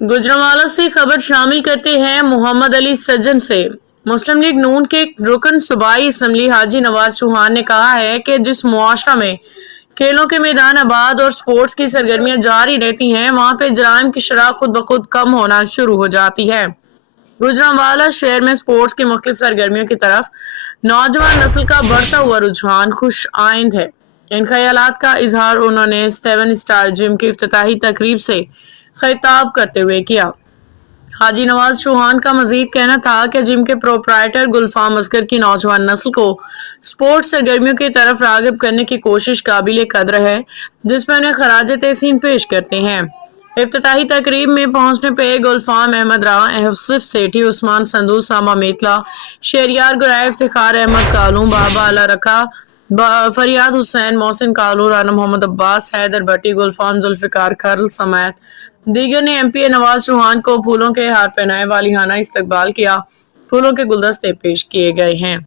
गुजरांवाला से खबर शामिल करते हैं मोहम्मद अली सज्जन से। मुस्लिम लीग नून के रुकन सूबाई असम्बली हाजी नवाज चौहान ने कहा है कि जिस मुआशरा में खेलों के मैदान आबाद और स्पोर्ट्स की सरगर्मियां जारी रहती हैं, वहां पे जराइम की शरह खुद ब खुद कम होना शुरू हो जाती है। गुजरांवाला शहर में स्पोर्ट्स की मुख्तलिफ सरगर्मियों की तरफ नौजवान नस्ल का बढ़ता हुआ रुझान खुश आइंद है। इन ख्यालात का इजहार उन्होंने 7 स्टार जिम की इफ्तिताही तकरीब से खिताब करते हुए किया। हाजी नवाज चौहान का मजीद कहना था कि जिम के प्रोप्राइटर गुलफाम असगर की नौजवान नस्ल को स्पोर्ट्स सरगर्मियों की तरफ राग़िब करने की कोशिश काबिल कदर है, जिसमें उन्हें खराज तहसीन पेश करते हैं। इफ्तिताही तकरीब में पहुंचने पे गुलफाम अहमद राह, आसिफ सेठी, उस्मान संधू, सामा मेतला, शहरियार गुराय, इफ्तिखार अहमद कालू, बाबा अला रखा, फरियाद हुसैन, मोहसिन कालू, राना मोहम्मद अब्बास, हैदर भट्टी, गुलफाम जुल्फिकार खरल समेत दीगर ने एमपी नवाज चौहान को फूलों के हार पहनाए वालिहाना इस्तकबाल किया। फूलों के गुलदस्ते पेश किए गए हैं।